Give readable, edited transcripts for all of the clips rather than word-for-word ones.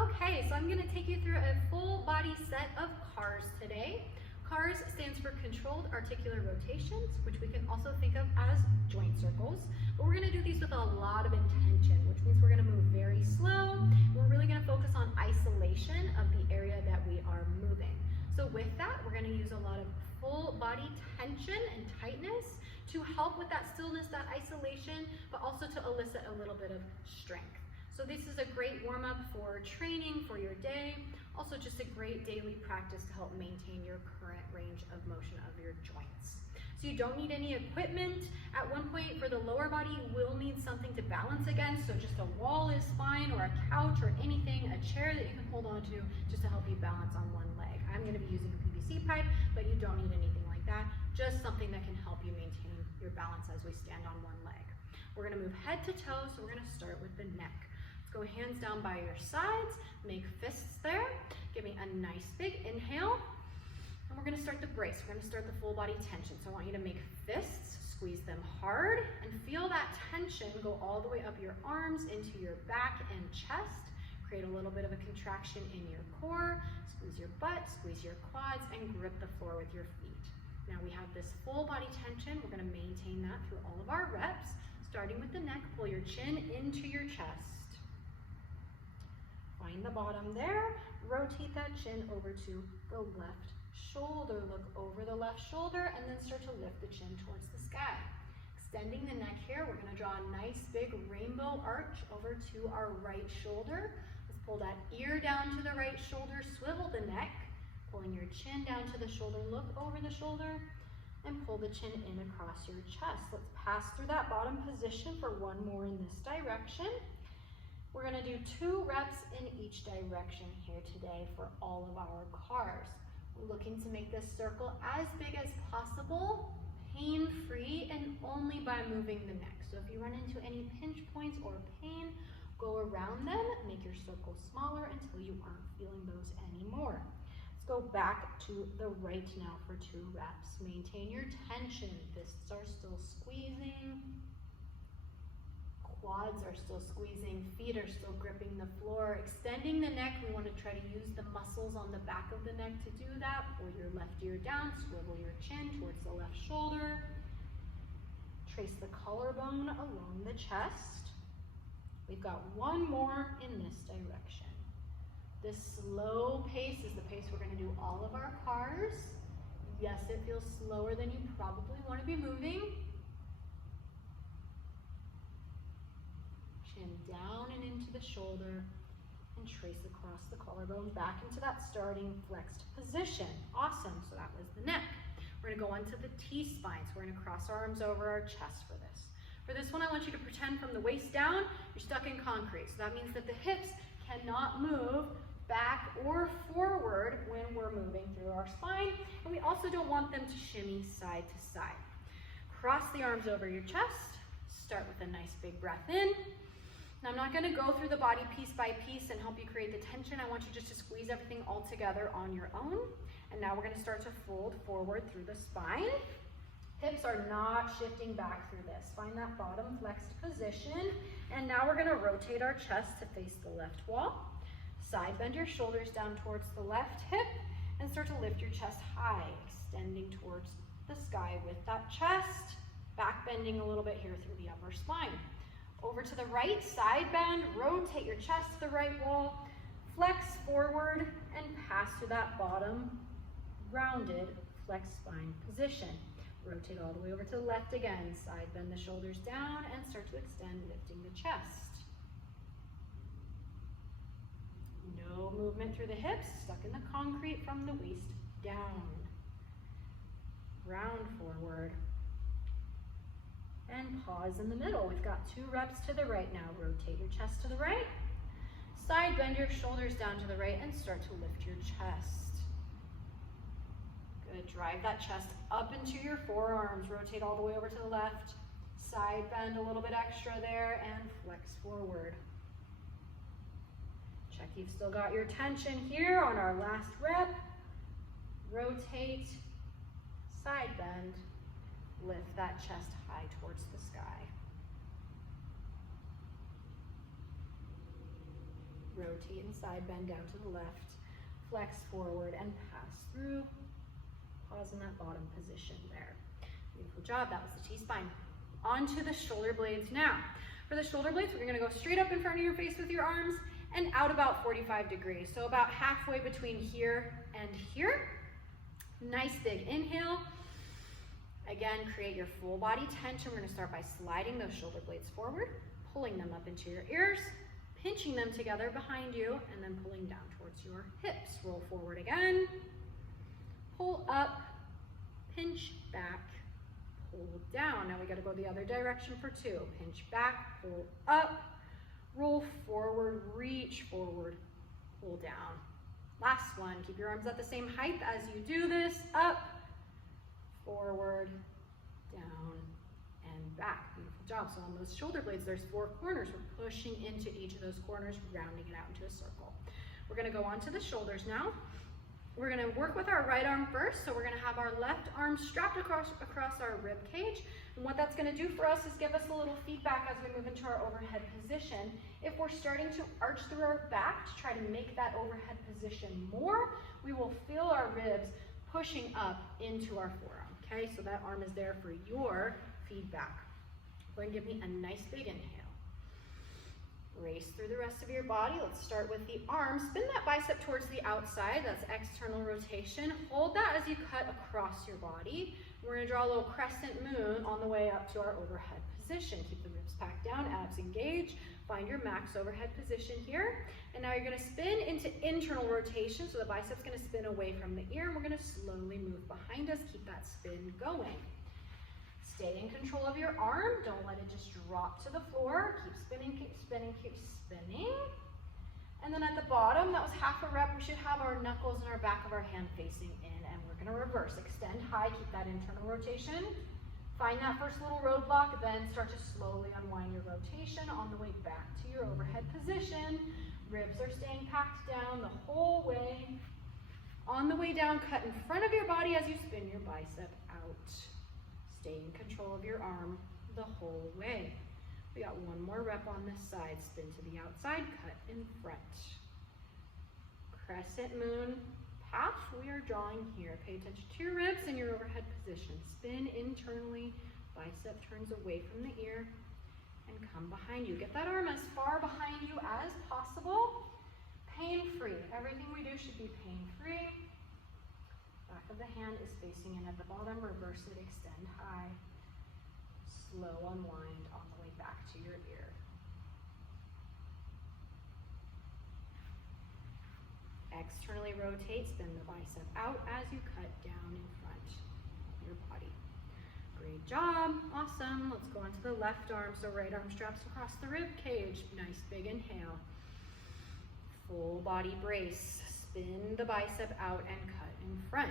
Okay, so I'm going to take you through a full body set of CARs today. CARs stands for controlled articular rotations, which we can also think of as joint circles. But we're going to do these with a lot of intention, which means we're going to move very slow. We're really going to focus on isolation of the area that we are moving. So with that, we're going to use a lot of full body tension and tightness to help with that stillness, that isolation, but also to elicit a little bit of strength. So this is a great warm-up for training, for your day, also just a great daily practice to help maintain your current range of motion of your joints. So you don't need any equipment. At one point for the lower body, you will need something to balance against, so just a wall is fine, or a couch or anything, a chair that you can hold on to just to help you balance on one leg. I'm going to be using a PVC pipe, but you don't need anything like that, just something that can help you maintain your balance as we stand on one leg. We're going to move head to toe, so we're going to start with the neck. Go hands down by your sides, make fists there. Give me a nice big inhale. And we're gonna start the brace. We're gonna start the full body tension. So I want you to make fists, squeeze them hard, and feel that tension go all the way up your arms into your back and chest. Create a little bit of a contraction in your core. Squeeze your butt, squeeze your quads, and grip the floor with your feet. Now we have this full body tension. We're gonna maintain that through all of our reps. Starting with the neck, pull your chin into your chest. Find the bottom there, rotate that chin over to the left shoulder, look over the left shoulder, and then start to lift the chin towards the sky. Extending the neck here, we're gonna draw a nice big rainbow arch over to our right shoulder. Let's pull that ear down to the right shoulder, swivel the neck, pulling your chin down to the shoulder, look over the shoulder, and pull the chin in across your chest. Let's pass through that bottom position for one more in this direction. We're gonna do 2 reps in each direction here today for all of our CARs. We're looking to make this circle as big as possible, pain-free, and only by moving the neck. So if you run into any pinch points or pain, go around them, make your circle smaller until you aren't feeling those anymore. Let's go back to the right now for 2 reps. Maintain your tension. Fists are still squeezing. Quads are still squeezing, feet are still gripping the floor. Extending the neck, we want to try to use the muscles on the back of the neck to do that. Pull your left ear down, swivel your chin towards the left shoulder. Trace the collarbone along the chest. We've got one more in this direction. This slow pace is the pace we're going to do all of our CARs. Yes, it feels slower than you probably want to be moving. Chin down and into the shoulder, and trace across the collarbone back into that starting flexed position. Awesome, so that was the neck. We're gonna go on to the T-spine. So we're gonna cross our arms over our chest for this. For this one, I want you to pretend from the waist down, you're stuck in concrete. So that means that the hips cannot move back or forward when we're moving through our spine. And we also don't want them to shimmy side to side. Cross the arms over your chest. Start with a nice big breath in. Now I'm not going to go through the body piece by piece and help you create the tension. I want you just to squeeze everything all together on your own. And now we're going to start to fold forward through the spine. Hips are not shifting back through this. Find that bottom flexed position. And now we're going to rotate our chest to face the left wall. Side bend your shoulders down towards the left hip and start to lift your chest high, extending towards the sky with that chest. Back bending a little bit here through the upper spine. Over to the right, side bend, rotate your chest to the right wall, flex forward, and pass to that bottom, rounded, flexed spine position. Rotate all the way over to the left again, side bend the shoulders down, and start to extend, lifting the chest. No movement through the hips, stuck in the concrete from the waist down. Round forward. And pause in the middle. We've got 2 reps to the right now. Rotate your chest to the right. Side bend your shoulders down to the right and start to lift your chest. Good. Drive that chest up into your forearms. Rotate all the way over to the left. Side bend a little bit extra there and flex forward. Check you've still got your tension here on our last rep. Rotate, side bend, lift that chest high towards the sky. rotate inside, bend down to the left, flex forward and pass through. Pause in that bottom position there. Beautiful job, that was the T-spine. Onto the shoulder blades now. For the shoulder blades, we're gonna go straight up in front of your face with your arms and out about 45 degrees. So about halfway between here and here. Nice big inhale. Again, create your full body tension. We're gonna start by sliding those shoulder blades forward, pulling them up into your ears, pinching them together behind you, and then pulling down towards your hips. Roll forward again, pull up, pinch back, pull down. Now we gotta go the other direction for two. Pinch back, pull up, roll forward, reach forward, pull down. Last one, keep your arms at the same height as you do this. Up, forward, down, and back. Beautiful job. So on those shoulder blades, there's 4 corners. We're pushing into each of those corners, rounding it out into a circle. We're gonna go on to the shoulders now. We're gonna work with our right arm first. So we're gonna have our left arm strapped across our rib cage. And what that's gonna do for us is give us a little feedback as we move into our overhead position. If we're starting to arch through our back to try to make that overhead position more, we will feel our ribs pushing up into our forearm, okay? So that arm is there for your feedback. Go ahead and give me a nice big inhale. Race through the rest of your body. Let's start with the arms. Spin that bicep towards the outside. That's external rotation. Hold that as you cut across your body. We're gonna draw a little crescent moon on the way up to our overhead position. Keep the ribs packed down, abs engaged. Find your max overhead position here. And now you're gonna spin into internal rotation. So the bicep's gonna spin away from the ear, and we're gonna slowly move behind us. Keep that spin going. Stay in control of your arm. Don't let it just drop to the floor. Keep spinning, keep spinning, keep spinning. And then at the bottom, that was half a rep. We should have our knuckles and our back of our hand facing in, and we're gonna reverse. Extend high, keep that internal rotation. Find that first little roadblock, then start to slowly unwind your rotation on the way back to your overhead position. Ribs are staying packed down the whole way. On the way down, cut in front of your body as you spin your bicep out. Stay in control of your arm the whole way. We got one more rep on this side. Spin to the outside, cut in front. Crescent moon path we are drawing here. Pay attention to your ribs and your overhead position. Spin internally, bicep turns away from the ear, and come behind you. Get that arm as far behind you as possible. Pain-free. Everything we do should be pain-free. Back of the hand is facing in at the bottom. Reverse it, extend high. Slow unwind on the way back to your ear. Externally rotate, spin the bicep out as you cut down in front of your body. Great job, awesome. Let's go on to the left arm. So right arm straps across the rib cage. Nice big inhale. Full body brace. Spin the bicep out and cut in front.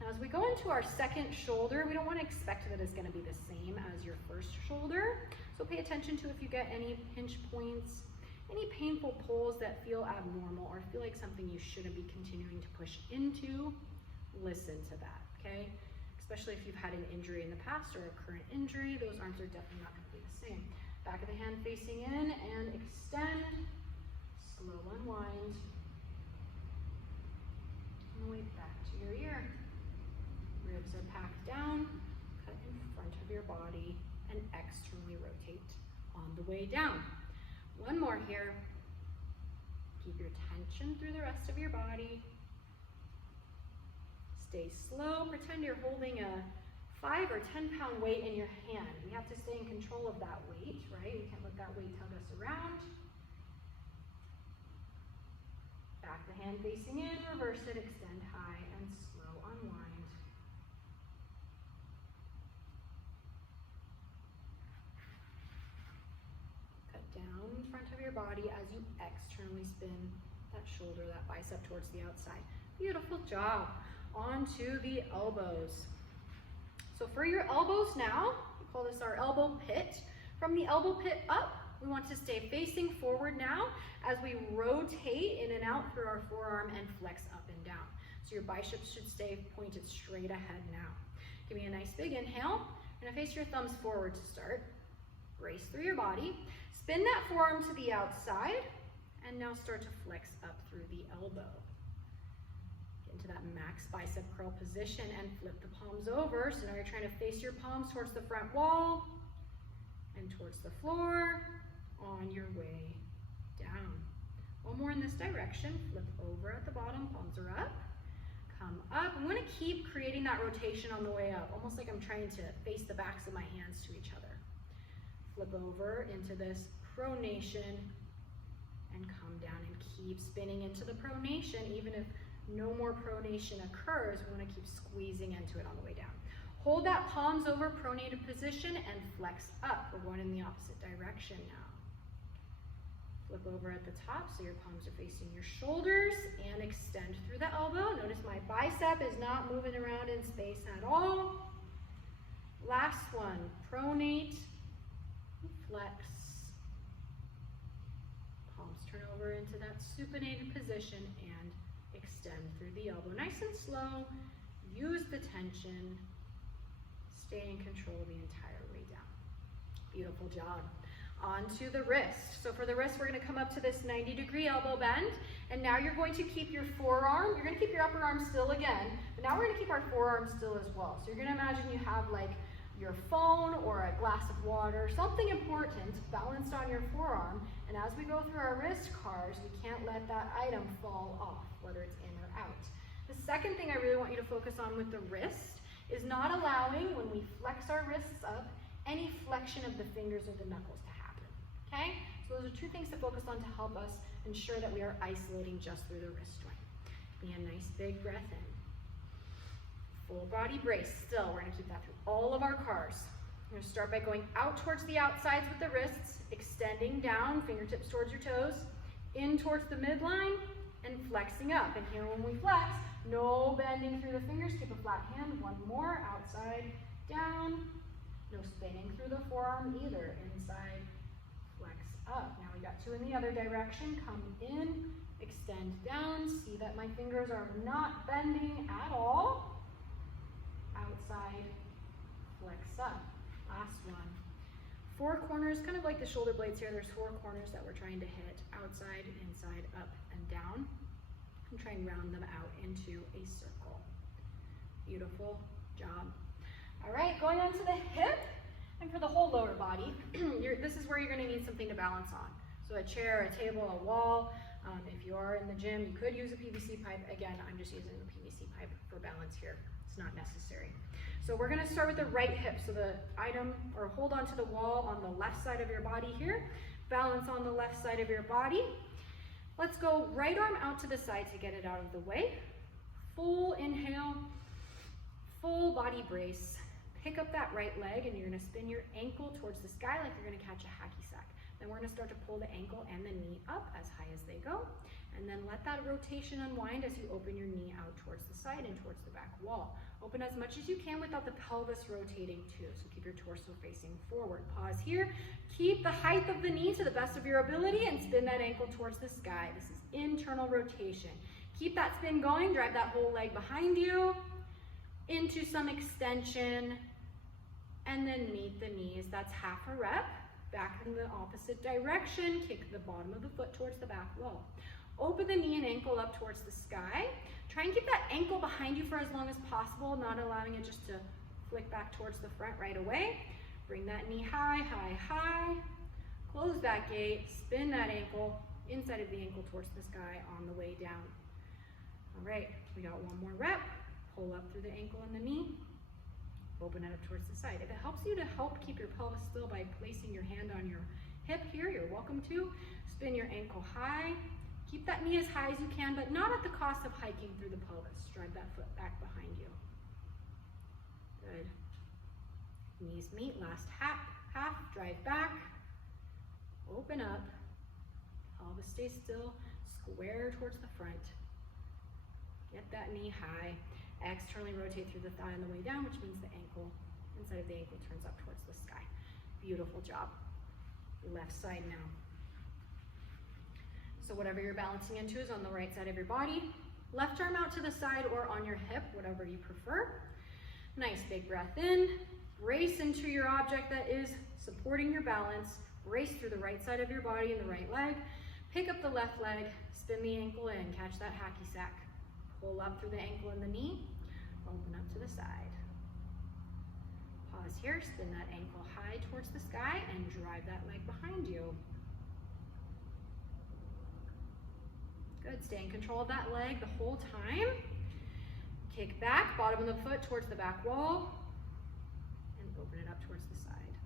Now as we go into our second shoulder, we don't want to expect that it's going to be the same as your first shoulder. So pay attention to if you get any pinch points, any painful pulls that feel abnormal or feel like something you shouldn't be continuing to push into. Listen to that, okay? Especially if you've had an injury in the past or a current injury, those arms are definitely not going to be the same. Back of the hand facing in and extend. Slow unwind. On the way back to your ear. Ribs are packed down. Cut in front of your body and externally rotate on the way down. One more here. Keep your tension through the rest of your body. Stay slow. Pretend you're holding a 5 or 10 pound weight in your hand. We have to stay in control of that weight, right? We can't let that weight tug us around. Back the hand facing in, reverse it, extend high, and slow unwind. Cut down in front of your body as you externally spin that shoulder, that bicep towards the outside. Beautiful job. On to the elbows. So for your elbows now, we call this our elbow pit. From the elbow pit up, we want to stay facing forward now as we rotate in and out through our forearm and flex up and down. So your biceps should stay pointed straight ahead now. Give me a nice big inhale. You're gonna face your thumbs forward to start. Brace through your body. Spin that forearm to the outside And now start to flex up through the elbow. Get into that max bicep curl position and flip the palms over. So now you're trying to face your palms towards the front wall and towards the floor on your way down. One more in this direction. Flip over at the bottom, palms are up. Come up. I'm going to keep creating that rotation on the way up, almost like I'm trying to face the backs of my hands to each other. Flip over into this pronation and come down and keep spinning into the pronation. Even if no more pronation occurs, we want to keep squeezing into it on the way down. Hold that palms over pronated position and flex up. We're going in the opposite direction now. Flip over at the top so your palms are facing your shoulders and extend through the elbow. Notice my bicep is not moving around in space at all. Last one, pronate, flex. Turn over into that supinated position and extend through the elbow. Nice and slow. Use the tension. Stay in control the entire way down. Beautiful job. Onto the wrist. So for the wrist, we're going to come up to this 90-degree elbow bend. And now you're going to keep your forearm. You're going to keep your upper arm still again. But now we're going to keep our forearm still as well. So you're going to imagine you have like your phone or a glass of water, something important balanced on your forearm. And as we go through our wrist cars, we can't let that item fall off, whether it's in or out. The second thing I really want you to focus on with the wrist is not allowing, when we flex our wrists up, any flexion of the fingers or the knuckles to happen, okay? So those are two things to focus on to help us ensure that we are isolating just through the wrist joint. Be a nice big breath in. Full body brace. Still, we're going to keep that through all of our cars. We're going to start by going out towards the outsides with the wrists, extending down, fingertips towards your toes, in towards the midline, and flexing up. And here when we flex, no bending through the fingers, keep a flat hand. One more, outside, down. No spinning through the forearm either. Inside, flex up. Now we got two in the other direction. Come in, extend down. See that my fingers are not bending at all. Outside, flex up. Last one. Four corners, kind of like the shoulder blades here, there's four corners that we're trying to hit. Outside, inside, up, and down. And try and round them out into a circle. Beautiful job. All right, going on to the hip, and for the whole lower body, this is where you're gonna need something to balance on. So a chair, a table, a wall. If you are in the gym, you could use a PVC pipe. Again, I'm just using the PVC pipe for balance here. It's not necessary. So we're gonna start with the right hip. So the item, or hold on to the wall on the left side of your body here. Balance on the left side of your body. Let's go right arm out to the side to get it out of the way. Full inhale, full body brace. Pick up that right leg and you're gonna spin your ankle towards the sky like you're gonna catch a hacky sack. Then we're gonna start to pull the ankle and the knee up as high as they go. And then let that rotation unwind as you open your knee out towards the side and towards the back wall. Open as much as you can without the pelvis rotating too. So keep your torso facing forward. Pause here. Keep the height of the knee to the best of your ability and spin that ankle towards the sky. This is internal rotation. Keep that spin going. Drive that whole leg behind you into some extension and then meet the knees. That's half a rep. Back in the opposite direction. Kick the bottom of the foot towards the back wall. Open the knee and ankle up towards the sky. Try and keep that ankle behind you for as long as possible, not allowing it just to flick back towards the front right away. Bring that knee high, high, high. Close that gate, spin that ankle, inside of the ankle towards the sky on the way down. All right, we got one more rep. Pull up through the ankle and the knee. Open it up towards the side. If it helps you to help keep your pelvis still by placing your hand on your hip here, you're welcome to. Spin your ankle high. Keep that knee as high as you can, but not at the cost of hiking through the pelvis. Drive that foot back behind you. Good. Knees meet, last half, drive back. Open up. Pelvis stay still, square towards the front. Get that knee high. Externally rotate through the thigh on the way down, which means the ankle, inside of the ankle turns up towards the sky. Beautiful job. Left side now. So whatever you're balancing into is on the right side of your body. Left arm out to the side or on your hip, whatever you prefer. Nice big breath in. Brace into your object that is supporting your balance. Brace through the right side of your body and the right leg. Pick up the left leg, spin the ankle in, catch that hacky sack. Pull up through the ankle and the knee, open up to the side. Pause here, spin that ankle high towards the sky and drive that leg behind you. Good, stay in control of that leg the whole time. Kick back, bottom of the foot towards the back wall, and open it up towards the side.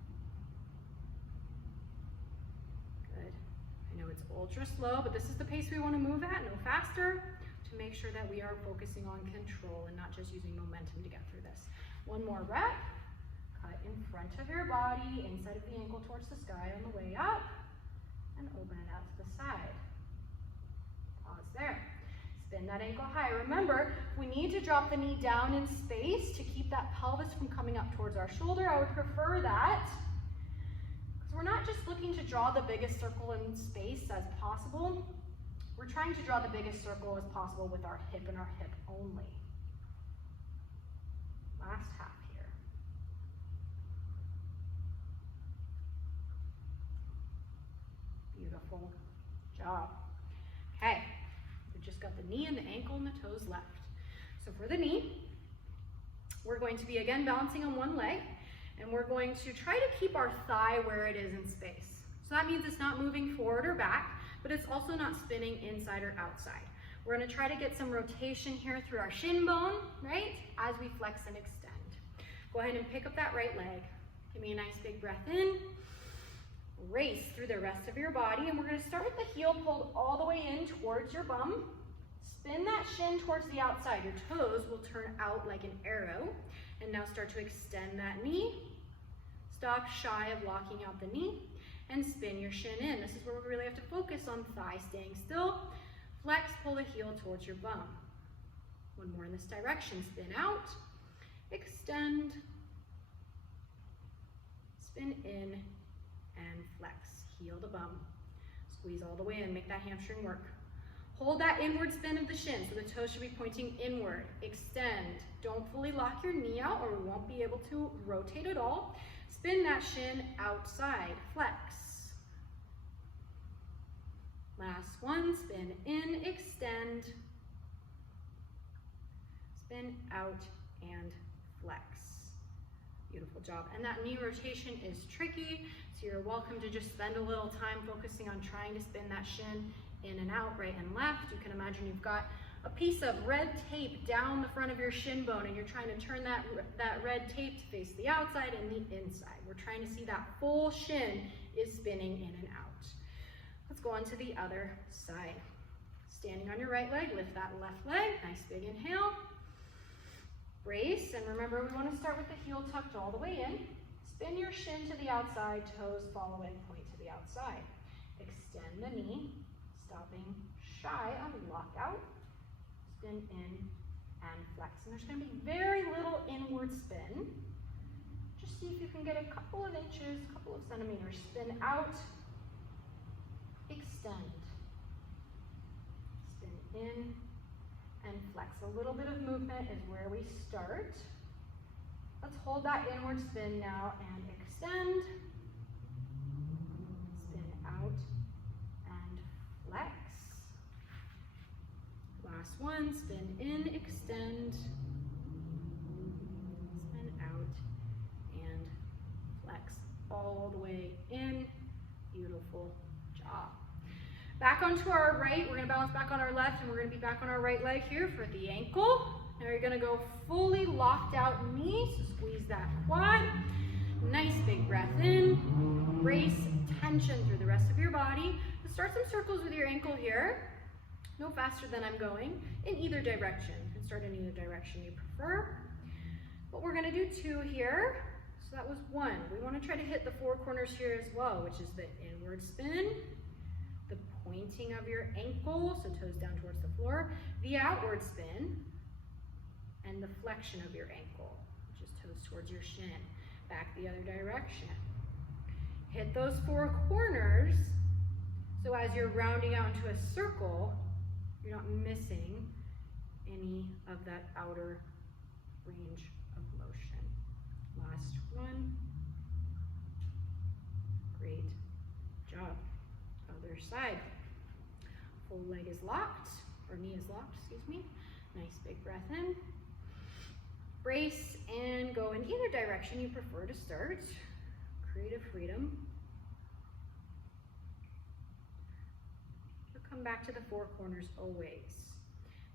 Good. I know it's ultra slow, but this is the pace we want to move at, no faster, to make sure that we are focusing on control and not just using momentum to get through this. One more rep. Cut in front of your body, inside of the ankle towards the sky on the way up, and open it out to the side. Pause there. Spin that ankle high. Remember, if we need to drop the knee down in space to keep that pelvis from coming up towards our shoulder, I would prefer that. Because we're not just looking to draw the biggest circle in space as possible. We're trying to draw the biggest circle as possible with our hip and our hip only. Last half here. Beautiful job. Okay. Just got the knee and the ankle and the toes left. So for the knee, we're going to be again balancing on one leg, and we're going to try to keep our thigh where it is in space. So that means it's not moving forward or back, but it's also not spinning inside or outside. We're going to try to get some rotation here through our shin bone, right, as we flex and extend. Go ahead and pick up that right leg. Give me a nice big breath in. Race through the rest of your body, and we're going to start with the heel pulled all the way in towards your bum. Spin that shin towards the outside. Your toes will turn out like an arrow, and now start to extend that knee. Stop shy of locking out the knee, and spin your shin in. This is where we really have to focus on thigh staying still. Flex, pull the heel towards your bum. One more in this direction. Spin out, extend, spin in, and flex. Heel the bum. Squeeze all the way in, make that hamstring work. Hold that inward spin of the shin, so the toes should be pointing inward. Extend. Don't fully lock your knee out or we won't be able to rotate at all. Spin that shin outside. Flex. Last one, spin in, extend, spin out, and flex. Beautiful job. And that knee rotation is tricky, so you're welcome to just spend a little time focusing on trying to spin that shin in and out, right and left. You can imagine you've got a piece of red tape down the front of your shin bone, and you're trying to turn that red tape to face the outside and the inside. We're trying to see that full shin is spinning in and out. Let's go on to the other side. Standing on your right leg, lift that left leg. Nice big inhale. Brace, and remember we want to start with the heel tucked all the way in. Spin your shin to the outside, toes follow in, point to the outside. Extend the knee, stopping shy of lockout. Spin in and flex. And there's going to be very little inward spin. Just see if you can get a couple of inches, a couple of centimeters. Spin out, extend, spin in, and flex. A little bit of movement is where we start. Let's hold that inward spin now and extend, spin out, and flex. Last one, spin in, extend, spin out, and flex all the way in. Beautiful job. Back onto our right, we're going to balance back on our left, and we're going to be back on our right leg here for the ankle. Now you're going to go fully locked out knee, so squeeze that quad. Nice big breath in, brace, tension through the rest of your body. Let's start some circles with your ankle here. No faster than I'm going, in either direction. You can start in either direction you prefer. But we're going to do two here. So that was one. We want to try to hit the four corners here as well, which is the inward spin, the pointing of your ankle, so toes down towards the floor, the outward spin, and the flexion of your ankle, which is toes towards your shin, back the other direction. Hit those four corners, so as you're rounding out into a circle, you're not missing any of that outer range of motion. Last one. Great job. Other side. Full leg is locked, or knee is locked, excuse me. Nice big breath in. Brace and go in either direction you prefer to start. Creative freedom. You'll come back to the four corners always.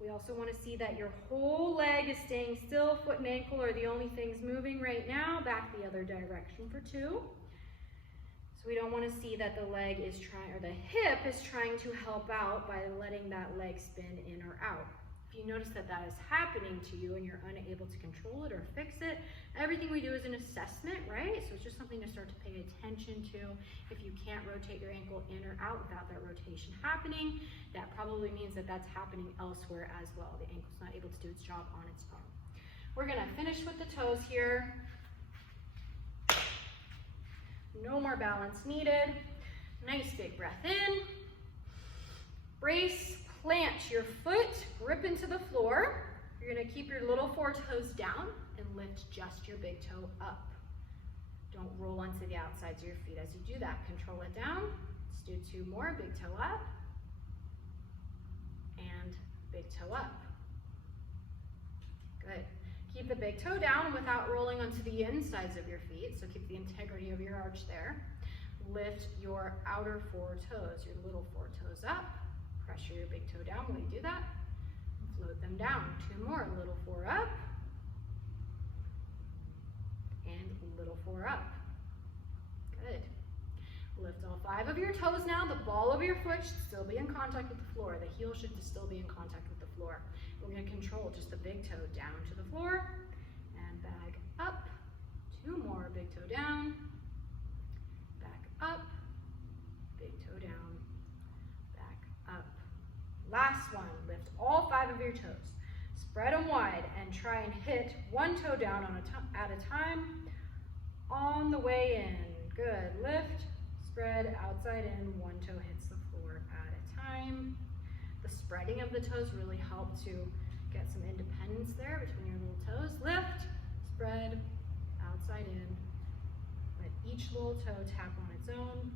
We also want to see that your whole leg is staying still. Foot and ankle are the only things moving right now. Back the other direction for 2. So we don't want to see that the leg is trying, or the hip is trying to help out by letting that leg spin in or out. If you notice that that is happening to you and you're unable to control it or fix it, everything we do is an assessment, right? So it's just something to start to pay attention to. If you can't rotate your ankle in or out without that rotation happening, that probably means that that's happening elsewhere as well. The ankle's not able to do its job on its own. We're gonna finish with the toes here. No more balance needed. Nice big breath in. Brace, plant your foot, grip into the floor. You're gonna keep your little 4 toes down and lift just your big toe up. Don't roll onto the outsides of your feet as you do that. Control it down. Let's do 2 more. Big toe up and big toe up. Good. Keep the big toe down without rolling onto the insides of your feet, so keep the integrity of your arch there. Lift your outer 4 toes, your little 4 toes up. Pressure your big toe down when you do that. Float them down. 2 more. Little 4 up and little 4 up. Good. Lift all 5 of your toes now. The ball of your foot should still be in contact with the floor. The heel should still be in contact with the floor. We're going to control just the big toe down to the floor and bag up. 2 more. Big toe down. Back up. Big toe down. Back up. Last one. Lift all 5 of your toes. Spread them wide and try and hit 1 toe down at a time on the way in. Good. Lift, spread, outside in. 1 toe hits the floor at a time. The spreading of the toes really help to get some independence there between your little toes. Lift, spread, outside in. Let each little toe tap on its own.